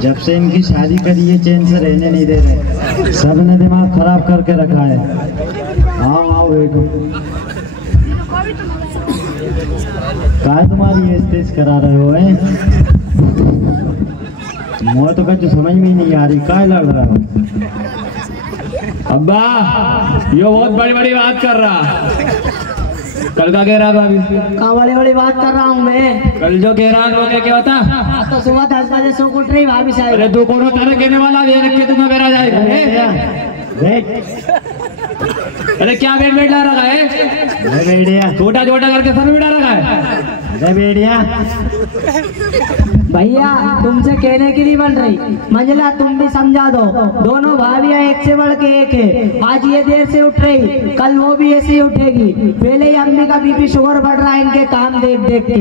जब से इनकी शादी करी है चैन से रहने नहीं दे रहे, सबने दिमाग खराब करके रखा है। आओ आओ बैठो। क्या तुम्हारी ये स्टेज करा रहे हो है? मुझे तो कुछ समझ में ही नहीं आ रही, क्या लड़ रहा हो? अब्बा ये बहुत बड़ी बड़ी बात कर रहा। कल का कह रहा था अभी? कहाँ बड़ी बड़ी बात कर रहा हूँ मैं? कल जो कह रहा था क्या बता? तो सुबह 10 बजे सो उठ रही भाभी साहब। अरे तू कौन तारे कहने वाला ये रखे तुम्हें बेरा जाएगा? अरे क्या बेट ला रखा है? बेड़िया छोटा छोटा करके सर बिठा रखा है। अरे बेड़िया भैया तुमसे कहने की नहीं बन रही, मंजिला तुम भी समझा दो। दोनों भाभियां एक से बढ़ के एक है। आज ये देर से उठ रही, कल वो भी ऐसे ही उठेगी। पहले ही अम्मी का बीपी शुगर बढ़ रहा है इनके काम देख देख के।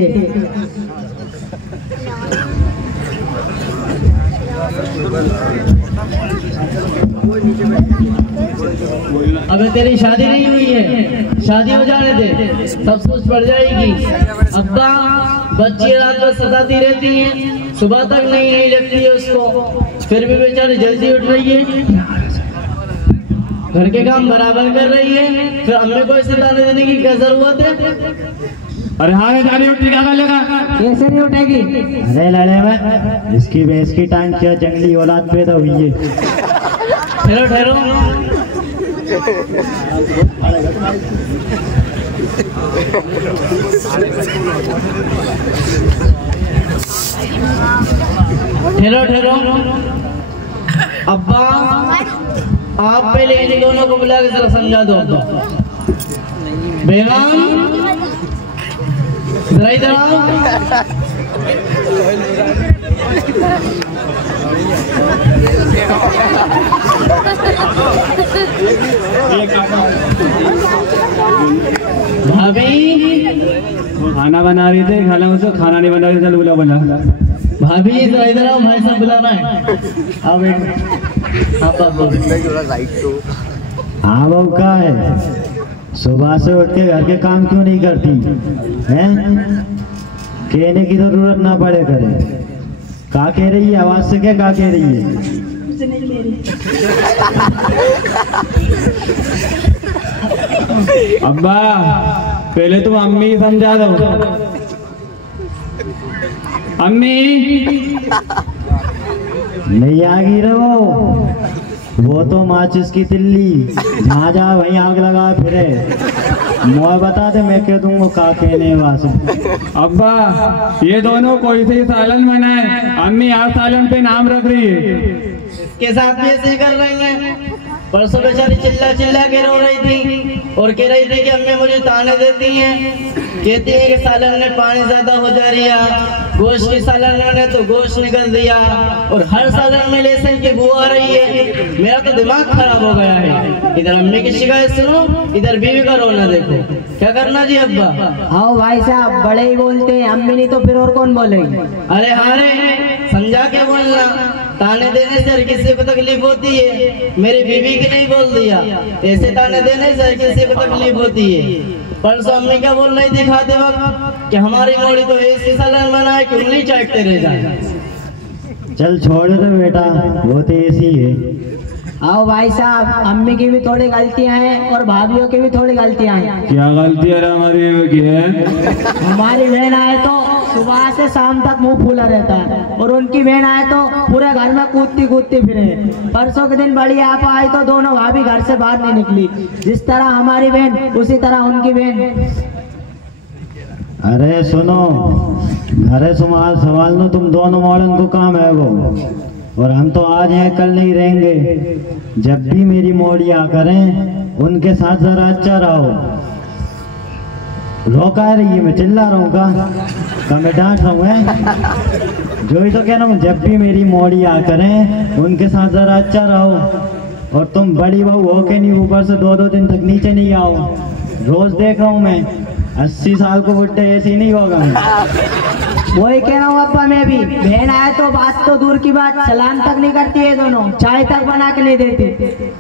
अबे तेरी शादी नहीं हुई है, शादी हो जाने दे, सब कुछ पड़ जाएगी। अब्बा बच्ची रात भर सताती रहती है, सुबह तक नहीं लगती है उसको, फिर भी बेचारी जल्दी उठ रही है, घर के काम बराबर कर रही है, फिर अम्मी को इसे ताने देने की क्या जरूरत है? अरे हाँ जाने उठी क्या लेगा? कैसे नहीं उठेगी? अरे लड़े में इसकी भैंस की टांग क्या जंगली औलाद पैदा हुई है। ठहरो ठहरो, ठहरो ठहरो। अब्बा आप पहले इन दोनों को बुला के जरा समझा दो। बेगम जरा इधर आओ। भाभी खाना बना रही थी, खाना उसको खाना नहीं बना रही, चल बुला बना। भाभी जरा इधर आओ, भाई साहब बुलाना है। आओ बेटा। हाँ बहू का है, सुबह से उठ के घर के काम क्यों नहीं करती हैं? कहने की जरूरत ना पड़े करे। क्या कह रही है? आवाज से क्या कह रही है? अब्बा पहले तुम अम्मी की समझा दो। अम्मी नहीं आगी रहो, वो तो माचिस की तिल्ली, जहाँ जा वहीं आग लगा फिरे। मैं बता दे, मैं कह दूंगा का कहने वासे। अब्बा ये दोनों कोई से सालन बनाए, अम्मी यार सालन पे नाम रख रही है। के साथ भी ऐसे ही कर रही हैं। परसों बेचारी चिल्ला चिल्ला के रो रही थी और कह रही थी कि अम्मी मुझे ताने देती हैं, कहती है कि सालन में पानी ज्यादा हो जा रही है, गोश्त की सालन में तो गोश्त निकल दिया, और हर सालन में लहसुन की बू आ रही है। मेरा तो दिमाग खराब हो गया है। इधर अम्मी की शिकायत सुनो, इधर बीवी का रोना देखो। क्या करना जी अब्बा? आओ भाई साहब, बड़े ही बोलते हैं, अम्मी नहीं तो फिर और कौन बोलेगी? अरे हाँ रे, समझा के बोलना। ताने देने से हर किसी को तकलीफ होती है, मेरी बीवी की नहीं बोल दिया। ऐसे ताने देने से हर किसी को तकलीफ होती है। परसों अम्मी क्या बोल रही थी खाते वक्त कि हमारी मोड़ी तो ऐसी सालन बनाए कि उंगली चाटते रह जाए। चल छोड़ दे बेटा, वो तो ऐसी है। आओ भाई साहब, अम्मी की भी थोड़ी गलतियां हैं और भाभीियों की भी थोड़ी गलतियां हैं। क्या गलती है हमारी की है? हमारी बहन आए तो सुबह से शाम तक मुंह फूला रहता है, और उनकी बहन आए तो पूरे घर में कूदती कूदती फिरे। परसों के दिन बड़ी आप आई तो दोनों भाभी घर से बाहर नहीं निकली। जिस तरह हमारी बहन उसी तरह उनकी बहन। अरे सुनो, अरे सवाल नो, तुम दोनों मॉडर्न को काम है वो, और हम तो आज हैं कल नहीं रहेंगे। जब भी मेरी मोड़ियाँ करें उनके साथ जरा अच्छा रहो। रोका रही है, मैं चिल्ला रहा हूँ का मैं डांट रहा हूँ? जो ही तो कह रहा हूँ, जब भी मेरी मोड़ियाँ करें उनके साथ जरा अच्छा रहो। और तुम बड़ी बहू हो के नहीं ऊपर से 2-2 दिन तक नीचे नहीं आओ। रोज देख रहा हूँ मैं, 80 साल को बुढ़े ऐसे नहीं होगा मैं। वही कह रहा हूँ अब्बा, मैं भी। बहन आए तो बात तो दूर की बात, सलाम तक नहीं करती है दोनों, चाय तक बना के नहीं देती।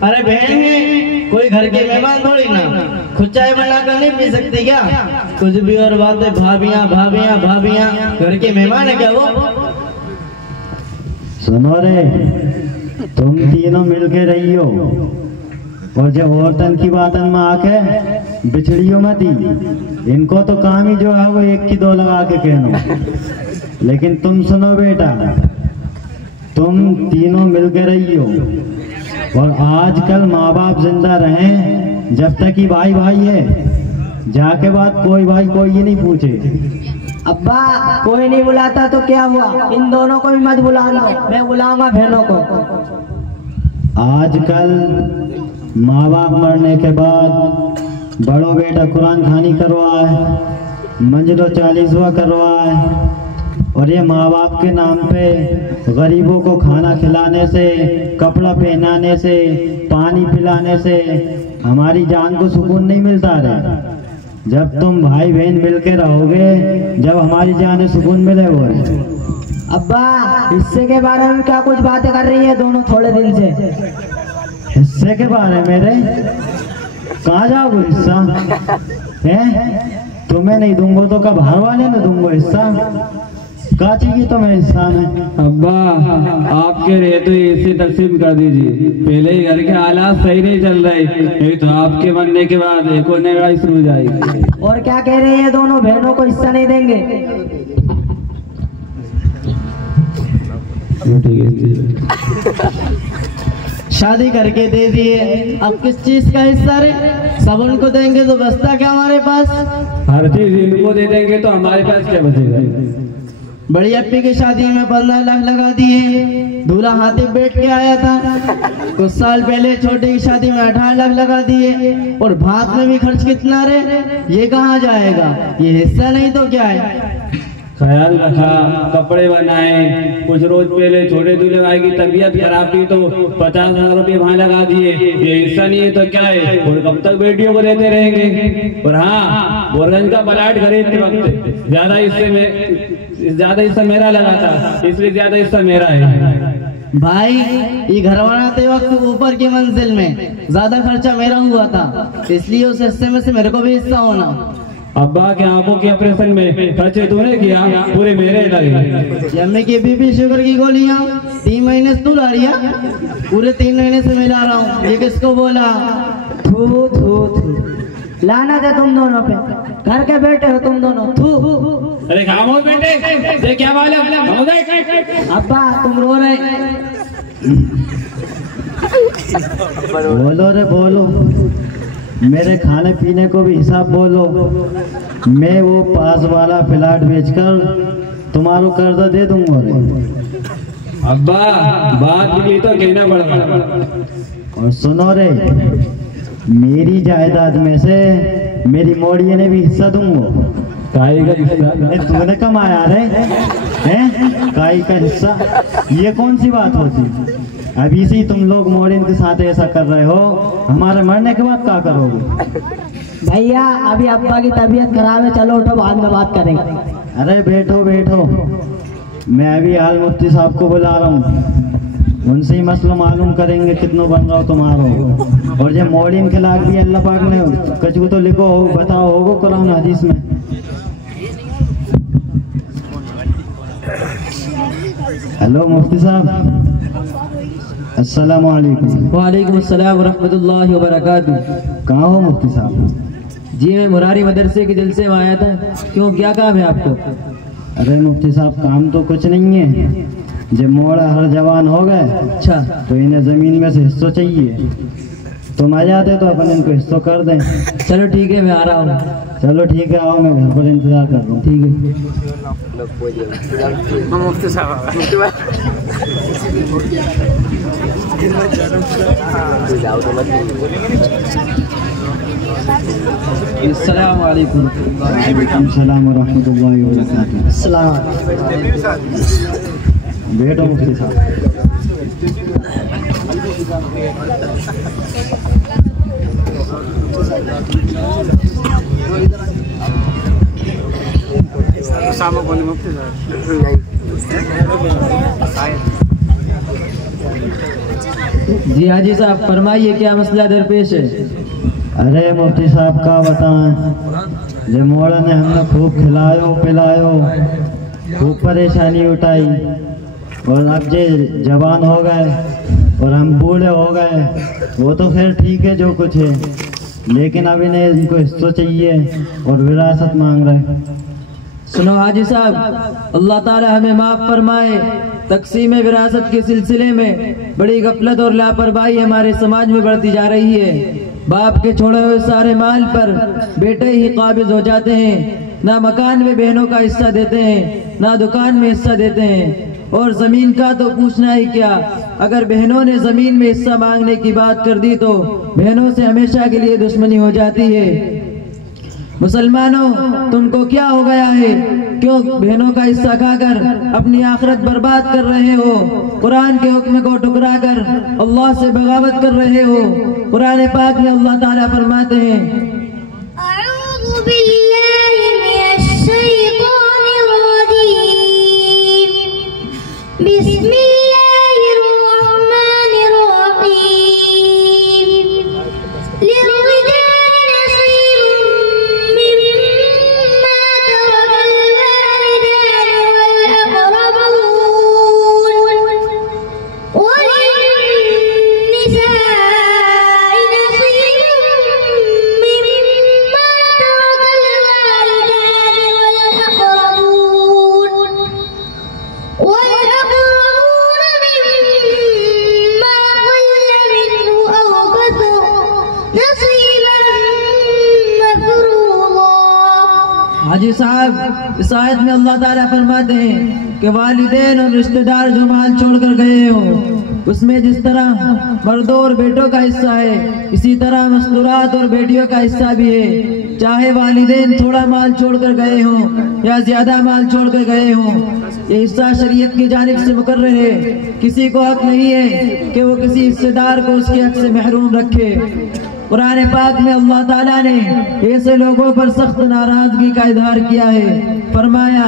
अरे बहन है, कोई घर के मेहमान थोड़ी ना, खुद चाय बना कर नहीं पी सकती क्या? कुछ भी और बातें, भाभियां भाभियां भाभियां, घर के मेहमान है क्या वो? सुनो रे, तुम तीनों मिलके रही हो और जब औरतन की बातन में आके बिछड़ियों मत ही। इनको तो काम ही जो है वो एक की दो लगा के कहनो। लेकिन तुम सुनो बेटा, तुम तीनों मिलके रही हो और आजकल माँ बाप जिंदा रहें जब तक ही भाई भाई है, जाके बात कोई भाई कोई ये नहीं पूछे। अब्बा कोई नहीं बुलाता तो क्या हुआ, इन दोनों को भी मत बुला लो, मैं बुलाऊंगा बहनों को। आजकल माँ बाप मरने के बाद बड़ो बेटा कुरान खानी करवाए, मंजिलो 40वां करवाए और ये माँ बाप के नाम पे गरीबों को खाना खिलाने से, कपड़ा पहनाने से, पानी पिलाने से हमारी जान को सुकून नहीं मिलता रे। जब तुम भाई बहन मिलके रहोगे, जब हमारी जान सुकून मिले वो। अब्बा हिस्से के बारे में क्या कुछ बातें कर रही है दोनों थोड़े दिन से? हिस्से के बारे में रे, कहाँ जाओगे हिस्सा है? तुम्हें नहीं दूंगा तो कब बाहर वाले ने दूंगा हिस्सा? क्या चाहिए तुम्हें हिस्सा में? अब्बा आपके लिए तो एसी तकसीम कर दीजिए, पहले ही घर के हालात सही नहीं चल रहे, नहीं तो आपके बनने के बाद एक और नई लड़ाई शुरू हो जाएगी। और क्या कह रही है, दोनों बहनों को हिस्सा नहीं देंगे? शादी करके दे दिए, अब किस चीज का हिस्सा रे? सब उनको देंगे तो बचता क्या हमारे पास? हर चीज इनको दे देंगे तो हमारे पास क्या बचेगा? बड़ी अप्पी की शादी में 15 लाख लगा दिए, दूल्हा हाथी बैठ के आया था। कुछ साल पहले छोटे की शादी में 18 लाख लगा दिए, और भात में भी खर्च कितना रे? ये कहाँ जाएगा? ये हिस्सा नहीं तो क्या है? ख्याल रखा, कपड़े बनाए, कुछ रोज पहले छोटे दूल्हे भाई की तबीयत खराब थी तो 50,000 रुपये वहाँ लगा दिए, ये हिस्सा नहीं है तो क्या है? और कब तक बेटियों को देते रहेंगे? और हाँ, बोरगंज का प्लाट खरीदते वक्त ज्यादा हिस्सा मेरा लगा था, इसलिए ज्यादा हिस्सा मेरा है। भाई ये घर बनाते वक्त ऊपर की मंजिल में ज्यादा खर्चा मेरा हुआ था, इसलिए उस हिस्से में से मेरे को भी हिस्सा होना। अब्बा के आंखों के ऑपरेशन में खर्चे तूने किया, पूरे मेरे लगे। अम्मी की बीपी शुगर की गोलियां 3 महीने से तू ला रही है, पूरे 3 महीने से मैं ला रहा हूँ। ये किसको बोला? थू थू थू, लाना दे तुम दोनों पे, घर के बेटे हो तुम दोनों। थू। अरे खामोश बेटे, ये क्या मालूम? अब्बा तुम रो रहे? बोलो रे बोलो, मेरे खाने पीने को भी हिसाब बोलो। मैं वो पास वाला प्लाट बेचकर तुम्हारो कर्जा दे दूंगा रे। अब्बा बात निकली तो कहना पड़ेगा। और सुनो रे, मेरी जायदाद में से मेरी मोड़िए ने भी हिस्सा दूंगा। काई का हिस्सा? तूने कमाया रे हैं? काई का हिस्सा? ये कौन सी बात होती? अभी से तुम लोग मोड़िन के साथ ऐसा कर रहे हो, हमारे मरने के बाद क्या करोगे? भैया अभी अब्बा की तबीयत खराब है, चलो उठो, बाद में बात करेंगे। अरे बैठो बैठो, मैं अभी हाल मुफ्ती साहब को बुला रहा हूँ, उनसे ही मसला मालूम करेंगे कितना बन रहा हो तुम्हारो। और जब मोड़िन खिलाफ भी अल्लाह पाक ने कछु तो लिखो हो, बताओ होगो कुरान हदीस में। हेलो मुफ्ती साहब, अस्सलाम वालेकुम। वालेकुम अस्सलाम रहमतुल्लाहि व बरकातुहू। कहाँ हो मुफ्ती साहब? जी मैं मुरारी मदरसे के जलसे में आया था। क्यों, क्या काम है आपको? अरे मुफ्ती साहब काम तो कुछ नहीं है, जब मोड़ा हर जवान हो गए अच्छा तो इन्हें जमीन में से हिस्सा चाहिए, तुम आ जाते तो अपन इनको हिस्सा कर दें। चलो ठीक है, मैं आ रहा हूँ। चलो ठीक है, आओ, मैं घर पर इंतजार कर रहा हूँ। ठीक है। अस्सलाम वालेकुम। वालेकुम सलाम व रहमतुल्लाहि व बरकातुहू। अस्सलाम। बैठो मुफ्ती साहब। जी हाजी साहब फरमाइए, क्या मसला दरपेश है? अरे मुफ्ती साहब का बताएं, जब मोड़ा ने हमने खूब खिलायो पिलायो, खूब परेशानी उठाई, और अब जे जवान हो गए और हम बूढ़े हो गए वो तो फिर ठीक है जो कुछ है, लेकिन अब इन्हें इनको हिस्सा चाहिए और विरासत मांग रहे। सुनो हाजी साहब, अल्लाह ताला हमें माफ फरमाए। तकसीम विरासत के सिलसिले में बड़ी गफलत और लापरवाही हमारे समाज में बढ़ती जा रही है। बाप के छोड़े हुए सारे माल पर बेटे ही काबिज हो जाते हैं, ना मकान में बहनों का हिस्सा देते हैं, ना दुकान में हिस्सा देते हैं, और जमीन का तो पूछना ही क्या। अगर बहनों ने जमीन में हिस्सा मांगने की बात कर दी तो बहनों से हमेशा के लिए दुश्मनी हो जाती है। मुसलमानों, तुमको क्या हो गया है? क्यों बहनों का हिस्सा खाकर अपनी आखिरत बर्बाद कर रहे हो? कुरान के हुक्म को ठुकरा कर अल्लाह से बगावत कर रहे हो। कुरान पाक में अल्लाह ताला फरमाते हैं, अऊज़ु बिल्लाहि मिनश शैतानिर रजीम, बिस्मिल्लाहिर रहमानिर रहीम, लिर्रिजालि नसीबुम मिम्मा तरकल वालिदानि वल अक़रबून वलिन्निसाइ नसीबुम मिम्मा तरकल वालिदानि वल अक़रबून मिम्मा क़ल्ल मिन्हु अव कथुर नसीबन मफ़रूज़ा। हाजी साहब, इस आयत में अल्लाह ताला फरमाते हैं कि वालिदैन और रिश्तेदार जो माल छोड़कर गए हो उसमें जिस तरह मर्दों और बेटों का हिस्सा है, इसी तरह मस्तूरात और बेटियों का हिस्सा भी है। चाहे वालिदैन थोड़ा माल छोड़कर गए हों या ज्यादा माल छोड़कर गए हों, ये हिस्सा शरीयत की जानिब से मुकर्रर है। किसी को हक नहीं है कि वो किसी हिस्सेदार को उसके हक से महरूम रखे। कुरान पाक में अल्लाह ताला ने ऐसे लोगों पर सख्त नाराजगी का इजहार किया है। फरमाया,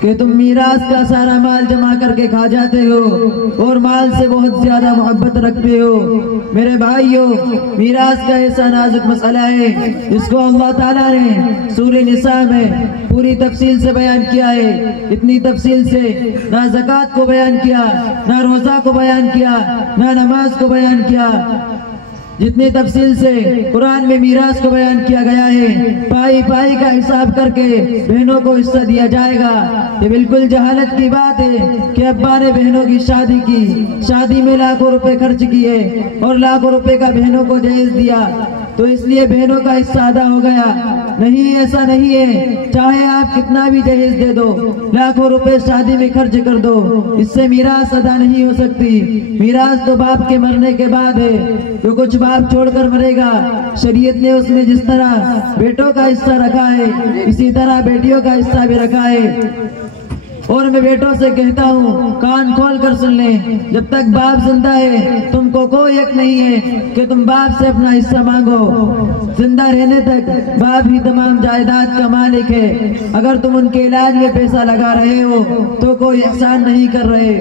कि तुम मीरास का सारा माल जमा करके खा जाते हो और माल से बहुत ज्यादा मोहब्बत रखते हो। मेरे भाइयों, मीरास का ऐसा नाजुक मसला है जिसको अल्लाह ताला ने सूरह निसा में पूरी तफसील से बयान किया है। इतनी तफसील से ना ज़कात को बयान किया, ना रोजा को बयान किया, ना नमाज को बयान किया, जितनी तफसील से कुरान में मीरास को बयान किया गया है। पाई पाई का हिसाब करके बहनों को हिस्सा दिया जाएगा। ये बिल्कुल जहालत की बात है कि अब्बा ने बहनों की शादी की, शादी में लाखों रुपए खर्च किए और लाखों रुपए का बहनों को दहेज दिया तो इसलिए बहनों का हिस्सा अदा हो गया। नहीं, ऐसा नहीं है। चाहे आप कितना भी दहेज दे दो, लाखों रुपए शादी में खर्च कर दो, इससे मीरास अदा नहीं हो सकती। मीरास तो बाप के मरने के बाद है। जो कुछ बाप छोड़कर मरेगा, शरीयत ने उसमें जिस तरह बेटों का हिस्सा रखा है इसी तरह बेटियों का हिस्सा भी रखा है। और मैं बेटों से कहता हूँ, कान खोल कर सुन लें, जब तक बाप जिंदा है तुमको कोई हक नहीं है कि तुम बाप से अपना हिस्सा मांगो। जिंदा रहने तक बाप ही तमाम जायदाद का मालिक है। अगर तुम उनके इलाज में पैसा लगा रहे हो तो कोई एहसान नहीं कर रहे।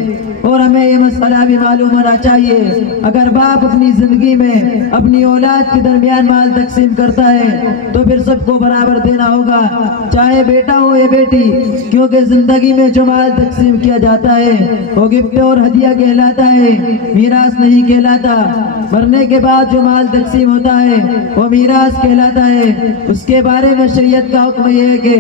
और हमें ये मसला भी मालूम होना चाहिए, अगर बाप अपनी जिंदगी में अपनी औलाद के दरमियान माल तकसीम करता है तो फिर सबको बराबर देना होगा, चाहे बेटा हो या बेटी, क्योंकि जिंदगी में जो माल तकसीम किया जाता है वो गिफ्ट और हदिया कहलाता है, मीरास नहीं कहलाता। मरने के बाद जो माल तकसीम होता है वो मीरास कहलाता है। उसके बारे में शरीयत का हुक्म यह है कि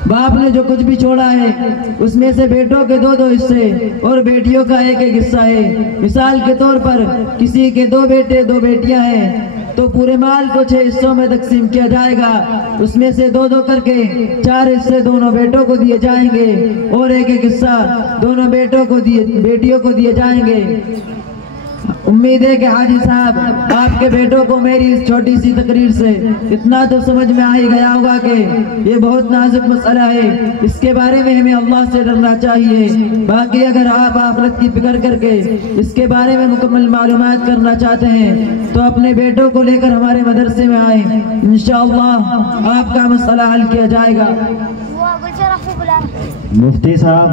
बाप ने जो कुछ भी छोड़ा है उसमें से बेटों के दो दो हिस्से और बेटियों का एक एक हिस्सा है। मिसाल के तौर पर किसी के 2 बेटे 2 बेटियां हैं तो पूरे माल को 6 हिस्सों में तकसीम किया जाएगा। उसमें से 2-2 करके 4 हिस्से दोनों बेटों को दिए जाएंगे और एक एक हिस्सा दोनों बेटियों को दिए जाएंगे। उम्मीद है कि हाजी साहब आपके बेटों को मेरी इस छोटी सी तकरीर से इतना तो समझ में आ ही गया होगा कि ये बहुत नाजुक मसला है, इसके बारे में हमें अल्लाह से डरना चाहिए। बाकी अगर आप आखिरत की फिक्र करके इसके बारे में मुकम्मल मालूमात करना चाहते हैं तो अपने बेटों को लेकर हमारे मदरसे में आए, इंशाअल्लाह आपका मसला हल किया जाएगा। मुफ्ती साहब,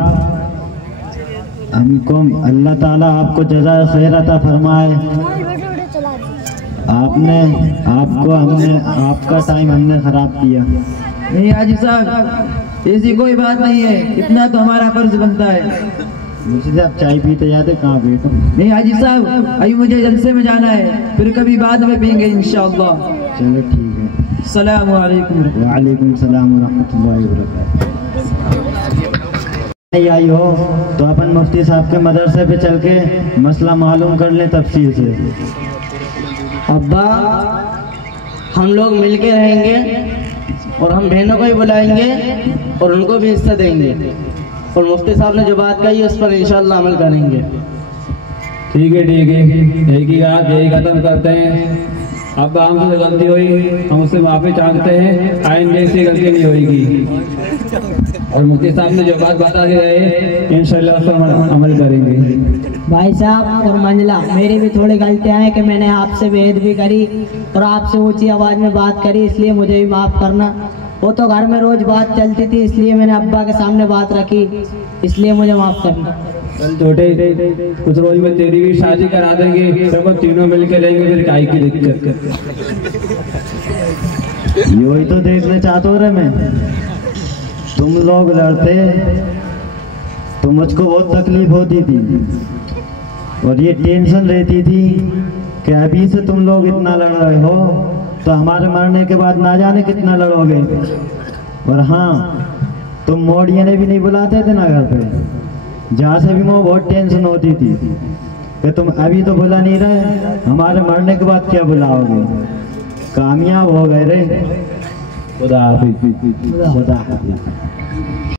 हमको अल्लाह ताला आपको जज़ा खैर अता फरमाए। आपका टाइम हमने खराब किया। नहीं हाजी साहब, ऐसी कोई बात नहीं है, इतना तो हमारा फर्ज बनता है। मुझसे आप चाय पीते जाते, कहाँ बैठो? नहीं हाजी साहब, अभी मुझे जलसे में जाना है, फिर कभी बाद में पियेंगे इंशाअल्लाह। चलो ठीक है। अस्सलामु अलैकुम। वालेकुम सलाम व रहमतुल्लाहि व बरकातहू। नहीं आई हो तो अपन मुफ्ती साहब के मदरसे पे चल के मसला मालूम कर लें तफसील से। अब्बा, हम लोग मिलके रहेंगे और हम बहनों को भी बुलाएंगे और उनको भी हिस्सा देंगे, और मुफ्ती साहब ने जो बात कही उस पर इंशाअल्लाह अमल करेंगे। ठीक है, एक ही बात, यही खत्म करते हैं। अब हमसे गलती हुई, हम उससे माफी चाहते हैं, आइंदे से गलती नहीं होगी। और मुफ्ती साहब ने जो बात बता दी रहे इंशाअल्लाह उस पर अमल करेंगे। भाई साहब और मंजला, मेरी भी थोड़ी गलतियां हैं कि मैंने आपसे बेअदबी करी और आपसे ऊंची आवाज़ में बात करी, इसलिए मुझे भी माफ़ करना। वो तो घर में रोज़ बात चलती थी, इसलिए मैंने अब्बा के सामने बात रखी, इसलिए मुझे माफ़ करना। चल छोटे, कुछ रोज में तेरी भी शादी करा देंगे, सब तीनों मिलकर लेंगे, फिर काई की दिक्कत। यो ही तो देखना चाहता हूँ रे मैं, तुम लोग लड़ते तो मुझको बहुत तकलीफ होती थी और ये टेंशन रहती थी कि अभी से तुम लोग इतना लड़ रहे हो तो हमारे मरने के बाद ना जाने कितना लड़ोगे। और हाँ, तुम मोड़िया ने भी नहीं बुलाते थे ना घर पे, जहाँ से भी मुझे बहुत टेंशन होती थी कि तुम अभी तो बुला नहीं रहे, हमारे मरने के बाद क्या बुलाओगे। कामयाब हो गए रे। खुदा हाफिज। खुदा हाफिज।